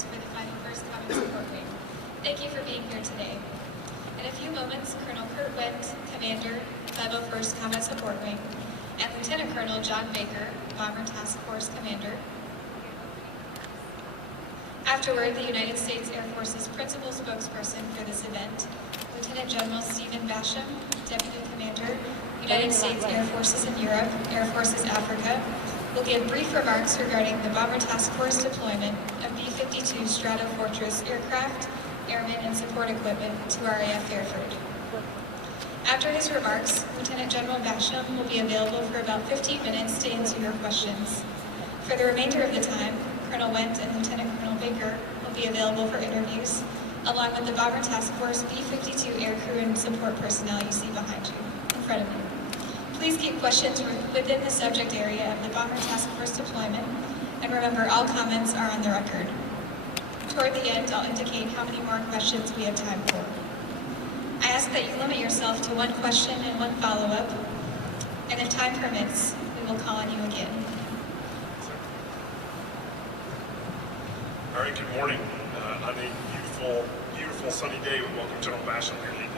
rehearse for the 501st Combat Support Wing. Thank you for being here today. In a few moments, Colonel Kurt Winn, Commander, 501st Combat Support Wing, and Lieutenant Colonel John Baker, Bomber Task Force Commander. Afterward, the United States Air Force's principal spokesperson for this event, Lieutenant General Stephen Basham, Deputy Commander, United States Air Forces in Europe, Air Forces Africa, will give brief remarks regarding the Bomber Task Force deployment of B-52 Stratofortress aircraft, airmen, and support equipment to RAF Fairford. After his remarks, Lieutenant General Basham will be available for about 15 minutes to answer your questions. For the remainder of the time, Colonel Winn and Lieutenant Colonel Baker will be available for interviews, along with the Bomber Task Force B-52 aircrew and support personnel you see behind you, in front of you. Please keep questions within the subject area of the Bomber Task Force deployment, and remember all comments are on the record. Toward the end, I'll indicate how many more questions we have time for. I ask that you limit yourself to one question and one follow-up, and if time permits, we will call on you again. All right, good morning. On a beautiful sunny day, we welcome General Basham here in England.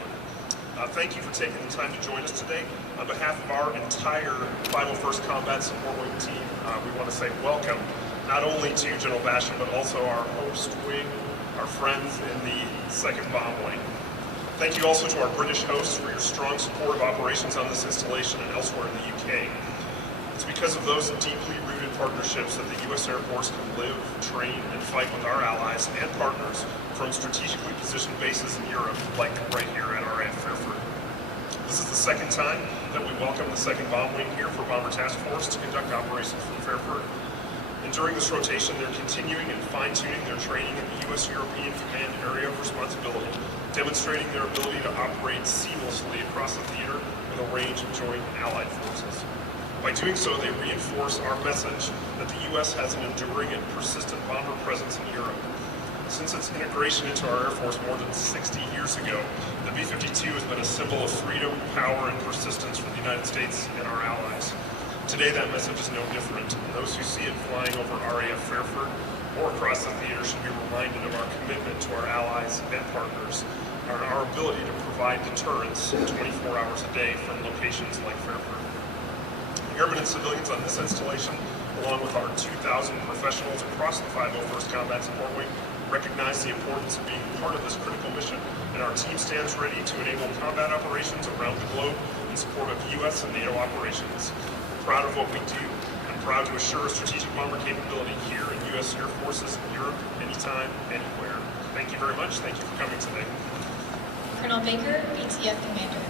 Thank you for taking the time to join us today. On behalf of our entire 501st Combat Support Wing team, we want to say welcome, not only to General Basham, but also our host wing, our friends in the 2nd Bomb Wing. Thank you also to our British hosts for your strong support of operations on this installation and elsewhere in the UK. It's because of those deeply rooted partnerships that the U.S. Air Force can live, train, and fight with our allies and partners from strategically positioned bases in Europe, like right here at RAF Fairford. This is the second time that we welcome the 2nd Bomb Wing here for Bomber Task Force to conduct operations from Fairford. And during this rotation, they're continuing and fine-tuning their training in the U.S. European Command Area of Responsibility, demonstrating their ability to operate seamlessly across the theater with a range of joint allied forces. By doing so, they reinforce our message that the U.S. has an enduring and persistent bomber presence in Europe. Since its integration into our Air Force more than 60 years ago, the B-52 has been a symbol of freedom, power, and persistence for the United States and our allies. Today, that message is no different, and those who see it flying over RAF Fairford or across the theater should be reminded of our commitment to our allies and partners, and our ability to provide deterrence 24 hours a day from locations like Fairford. Airmen and civilians on this installation, along with our 2,000 professionals across the 501st Combat Support Wing, recognize the importance of being part of this critical mission, and our team stands ready to enable combat operations around the globe in support of U.S. and NATO operations. We're proud of what we do, and proud to assure strategic bomber capability here in U.S. Air Forces in Europe, anytime, anywhere. Thank you very much. Thank you for coming today. Colonel Baker, BTF Commander.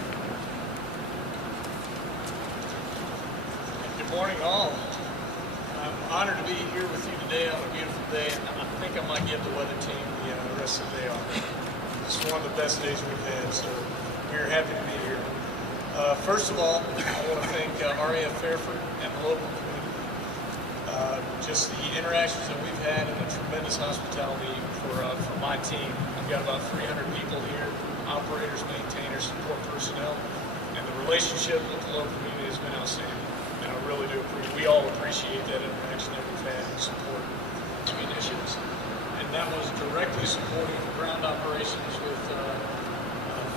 Good morning, all. I'm honored to be here with you today on a beautiful day, and I think I might give the weather team the rest of the day off. This is one of the best days we've had, so we're happy to be here. First of all, I want to thank RAF Fairford and the local community. Just the interactions that we've had and the tremendous hospitality for my team. I've got about 300 people here, operators, maintainers, support personnel, and the relationship with the local community has been outstanding. And I really do appreciate, we all appreciate that interaction that we've had and support to initiatives. And that was directly supporting ground operations with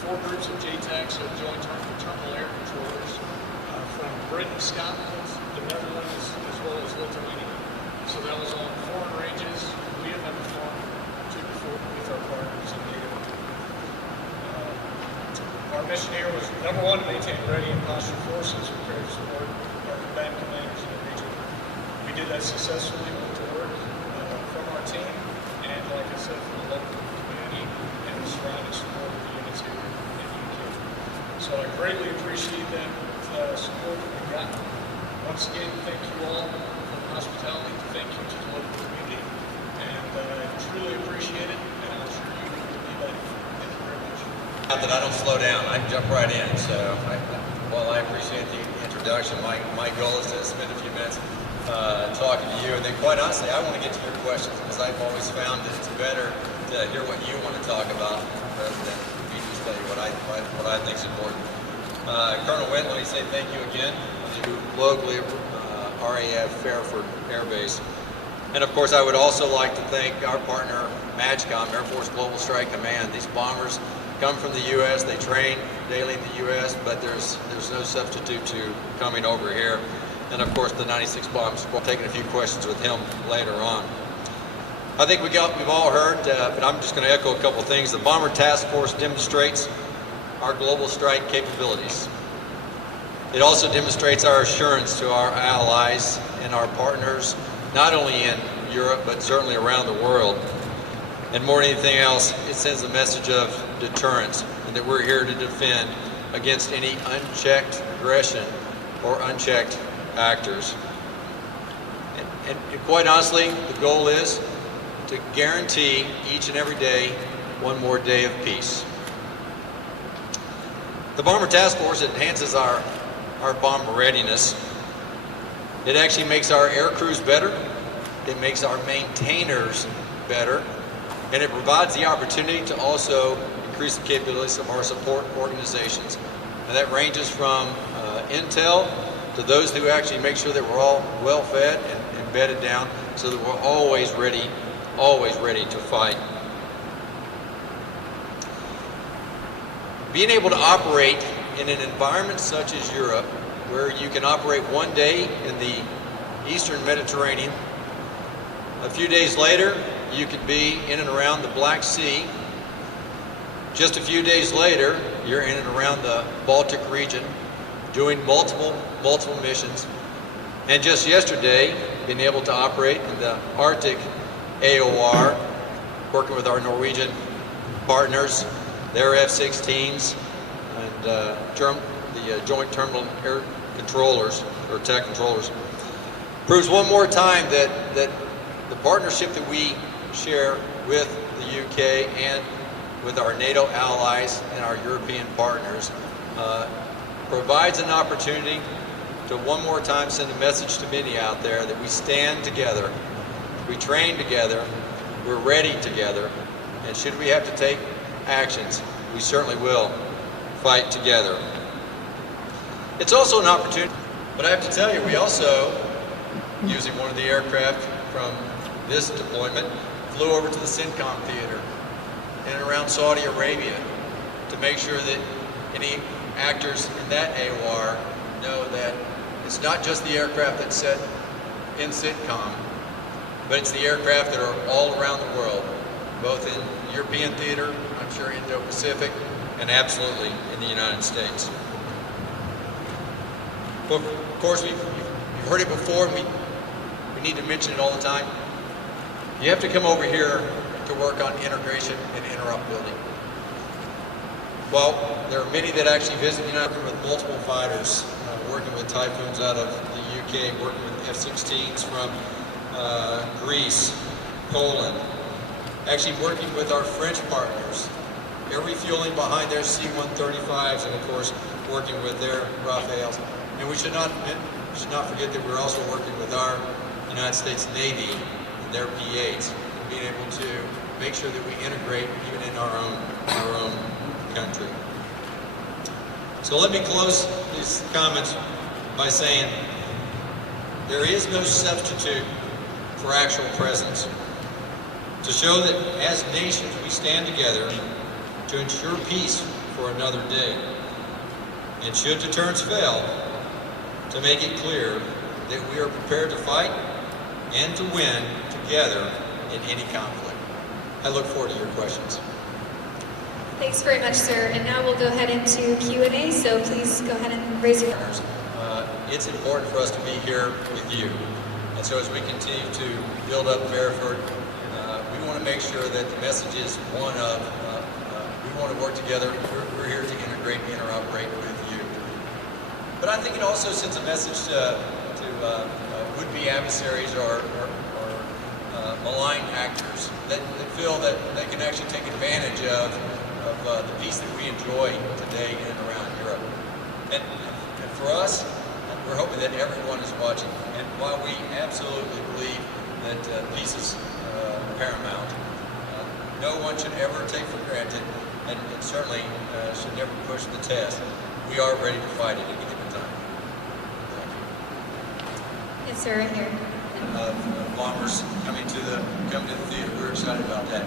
4 groups of JTACs, so Joint Terminal Air Controllers, from Britain, Scotland, the Netherlands, as well as Lithuania. So that was on foreign ranges. We have been performing with our partners in NATO. Our mission here was, number one, to maintain ready and posture forces prepared to support our combatant commanders in the region. We did that successfully with the work from our team, and like I said, from the local community and the surrounding support of the units here in the UK. So I greatly appreciate that support that we've gotten. Once again, thank you all for the hospitality. Thank you to the local community, and I truly appreciate it, and I'm sure you will be ready. Thank you very much. Not that I don't slow down, I jump right in. So while I appreciate the introduction, my goal is to spend a few minutes talking to you, and then quite honestly, I want to get to your questions, because I've always found that it's better to hear what you want to talk about rather than me just tell you what I think is important. Colonel Winn, let me say thank you again to locally RAF Fairford Air Base. And of course, I would also like to thank our partner, MAGCOM, Air Force Global Strike Command. These bombers come from the U.S., they train daily in the U.S., but there's no substitute to coming over here. And of course, the 96 bombs. We'll take a few questions with him later on. I think we've all heard, but I'm just going to echo a couple of things. The Bomber Task Force demonstrates our global strike capabilities. It also demonstrates our assurance to our allies and our partners, not only in Europe, but certainly around the world. And more than anything else, it sends a message of deterrence, and that we're here to defend against any unchecked aggression or unchecked actors. And quite honestly, the goal is to guarantee each and every day one more day of peace. The Bomber Task Force enhances our bomber readiness. It actually makes our air crews better, it makes our maintainers better, and it provides the opportunity to also increase the capabilities of our support organizations. And that ranges from intel to those who actually make sure that we're all well fed and bedded down so that we're always ready to fight. Being able to operate in an environment such as Europe, where you can operate one day in the Eastern Mediterranean, a few days later you could be in and around the Black Sea, just a few days later you're in and around the Baltic region doing multiple missions, and just yesterday being able to operate in the Arctic AOR, working with our Norwegian partners, their F-16s, and the Joint Terminal Air Controllers, or TAC controllers, proves one more time that the partnership that we share with the UK and with our NATO allies and our European partners provides an opportunity to one more time send a message to many out there that we stand together, we train together, we're ready together, and should we have to take actions, we certainly will fight together. It's also an opportunity, but I have to tell you, we also, using one of the aircraft from this deployment, flew over to the CENTCOM theater in and around Saudi Arabia to make sure that any actors in that AOR know that it's not just the aircraft that's set in CENTCOM, but it's the aircraft that are all around the world, both in European theater, I'm sure Indo-Pacific, and absolutely in the United States. But of course, you've heard it before, and we need to mention it all the time. You have to come over here to work on integration and interoperability. Well, there are many that actually visit the United States with multiple fighters, working with Typhoons out of the UK, working with F-16s from Greece, Poland, actually working with our French partners, air refueling behind their C-135s, and of course working with their Rafales. And we should not forget that we're also working with our United States Navy and their P-8s, being able to make sure that we integrate even in our own country. So let me close these comments by saying there is no substitute for actual presence. To show that as nations we stand together to ensure peace for another day. And should deterrence fail, to make it clear that we are prepared to fight and to win together in any conflict. I look forward to your questions. Thanks very much, sir. And now we'll go ahead into Q&A, so please go ahead and raise your hand. It's important for us to be here with you. And so as we continue to build up Fairford, we want to make sure that the message is one of, we want to work together. We're here to integrate and interoperate with you. But I think it also sends a message to would-be adversaries or malign actors that feel that they can actually take advantage of the peace that we enjoy today in and around Europe. And for us, we're hoping that everyone is watching. And while we absolutely believe that peace is paramount, no one should ever take for granted, and certainly should never push the test. We are ready to fight at any given time. Thank you. Yes, sir, right here. of bombers coming to the theater. We're excited about that.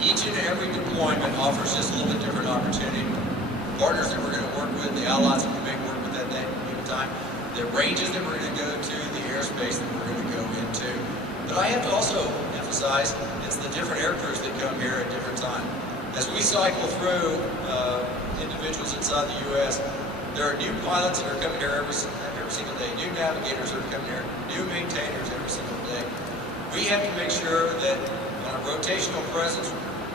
Each and every deployment offers just a little bit different opportunity. The partners that we're going to work with, the allies that we make work with at that given time, the ranges that we're going to go to, the airspace that we're going to go into. But I have to also emphasize it's the different air crews that come here at different times. As we cycle through individuals inside the U.S., there are new pilots that are coming here every single day, new navigators that are coming here, new maintainers every single day. We have to make sure that on a rotational presence,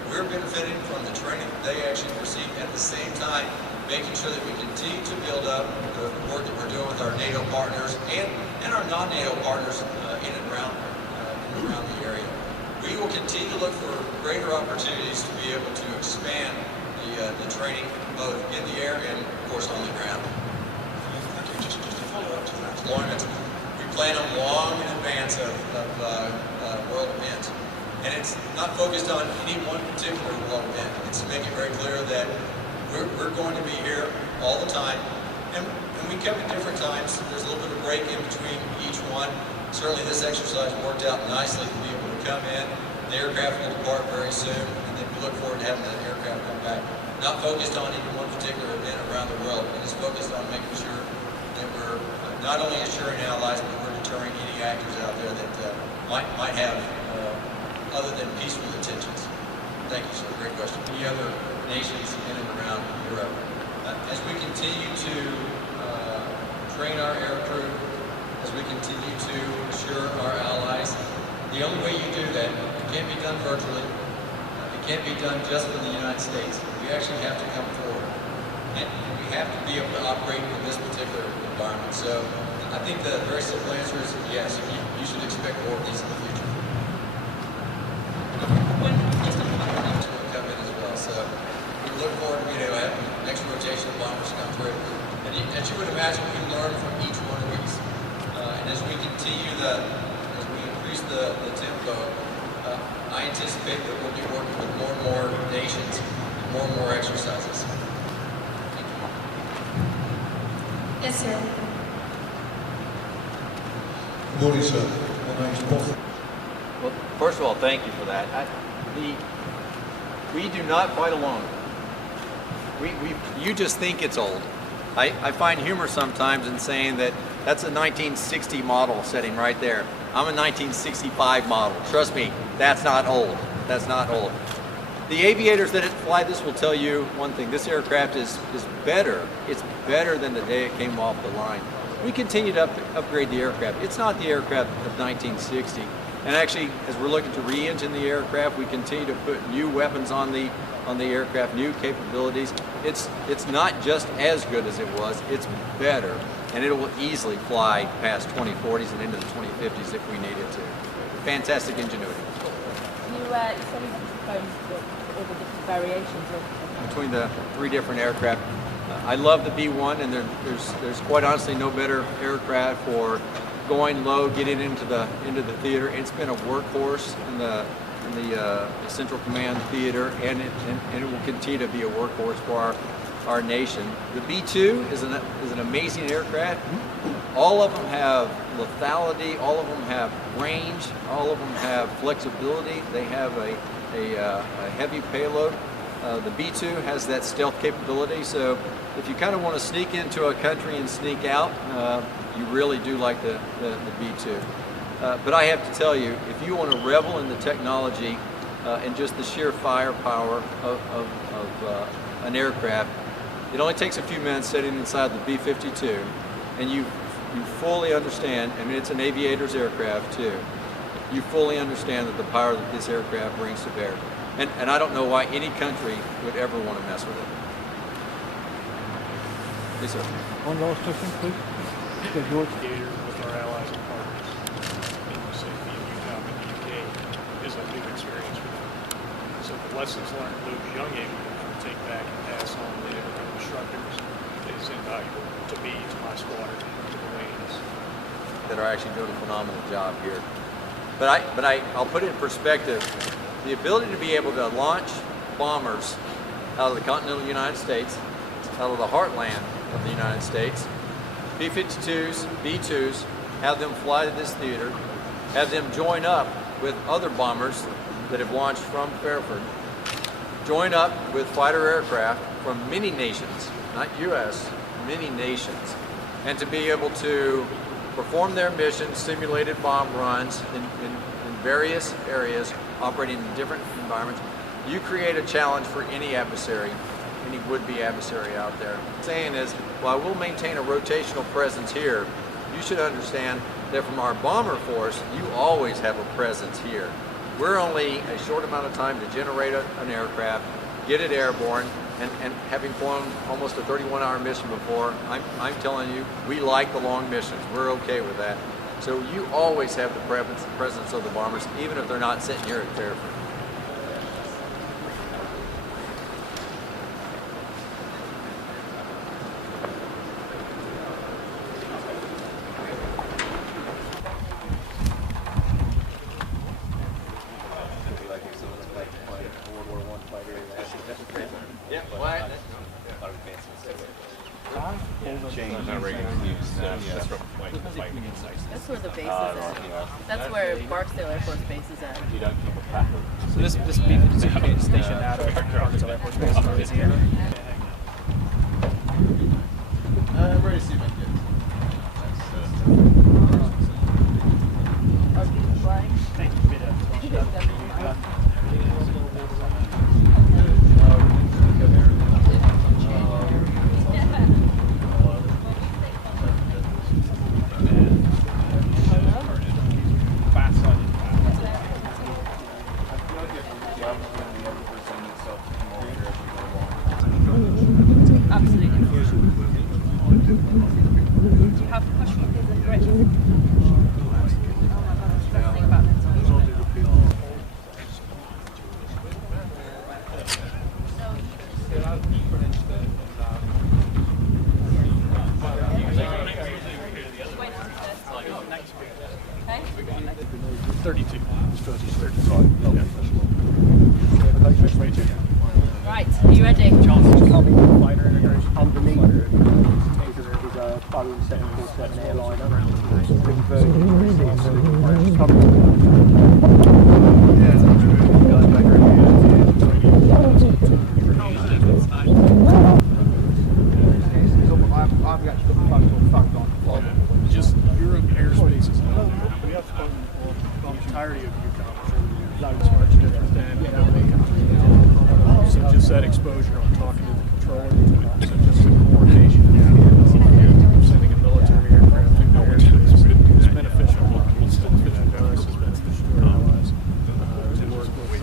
we're benefiting from the training that they actually receive at the same time, making sure that we continue to build up the work that we're doing with our NATO partners and our non-NATO partners in and around the area. We will continue to look for greater opportunities to be able to expand the training both in the air and, of course, on the ground. Okay, just to follow up to that. Deployments, we plan them long in advance of world events. And it's not focused on any one particular world event. It's to make it very clear that we're going to be here all the time. And we come at different times. There's a little bit of break in between each one. Certainly this exercise worked out nicely to be able to come in. The aircraft will depart very soon, and then we look forward to having the aircraft come back. Not focused on any one particular event around the world, but it's focused on making sure that we're not only assuring allies, but we're deterring any actors out there that might have other than peaceful intentions. Thank you, sir. Great question. Any other nations in and around Europe? As we continue to train our air crew, as we continue to assure our allies, the only way you do that, it can't be done virtually. It can't be done just from the United States. We actually have to come forward. And we have to be able to operate in this particular environment. So I think the very simple answer is yes, you should expect more of these in the future. Come in as well. So we look forward to having the next rotation of bombers come through. And as you would imagine, we learn from each one of these. And as we continue as we increase the tempo, I anticipate that we'll be working with more and more nations, more and more exercises. Yes, sir. Good morning, sir. My name's Paul. Well, first of all, thank you for that. We do not fight alone. You just think it's old. I find humor sometimes in saying that that's a 1960 model sitting right there. I'm a 1965 model. Trust me, that's not old. That's not old. The aviators that fly this will tell you one thing. This aircraft is better. It's better than the day it came off the line. We continue to upgrade the aircraft. It's not the aircraft of 1960. And actually, as we're looking to re-engine the aircraft, we continue to put new weapons on the aircraft, new capabilities. It's not just as good as it was, it's better. And it will easily fly past 2040s and into the 2050s if we need it to. Fantastic ingenuity. You said you proposed all the different variations of Between the 3 different aircraft, I love the B-1, and there's quite honestly no better aircraft for going low, getting into the theater. It's been a workhorse in the Central Command theater, and it will continue to be a workhorse for our nation. The B-2 is an amazing aircraft. All of them have lethality, all of them have range, all of them have flexibility. They have a heavy payload. The B-2 has that stealth capability, so if you kind of want to sneak into a country and sneak out, you really do like the B-2. But I have to tell you, if you want to revel in the technology and just the sheer firepower of an aircraft, it only takes a few minutes sitting inside the B-52, and you fully understand. I mean, it's an aviator's aircraft too. You fully understand that the power that this aircraft brings to bear, and I don't know why any country would ever want to mess with it. Yes, sir. One last question, please. Okay, George. Theater with our allies and partners in the safety of UCOM in the UK is a big experience for them. So the lessons learned those young aviators will take back and pass on to the instructors is invaluable to me, to my squadron, to the Marines. That are actually doing a phenomenal job here. But I'll put it in perspective. The ability to be able to launch bombers out of the continental United States, out of the heartland of the United States, B-52s, B-2s, have them fly to this theater, have them join up with other bombers that have launched from Fairford, join up with fighter aircraft from many nations, not U.S., many nations, and to be able to perform their mission, simulated bomb runs in various areas, operating in different environments. You create a challenge for any adversary, any would-be adversary out there. What I'm saying is, while we'll maintain a rotational presence here, you should understand that from our bomber force, you always have a presence here. We're only a short amount of time to generate an aircraft, get it airborne, and having flown almost a 31-hour mission before, I'm telling you, we like the long missions. We're okay with that. So you always have the presence of the bombers, even if they're not sitting here at Fairford. That's where the base is at. That's where Barksdale Air Force Base is at. So this B-52 station out of Barksdale Air Force Base in Louisiana. I'm ready to see if I can get it. Are you flying? Thank you. Absolutely. Do you have questions? Great. Oh my gosh, best thing about this one. Okay. 32. Right, are you ready? Fighter integration underneath because it was a Boeing 747 airliner. I've got to fucked on. Just Europe airspace is not. We have spoken for the entirety of Yukon. Loads much different than so just that exposure on talking to the controller. So just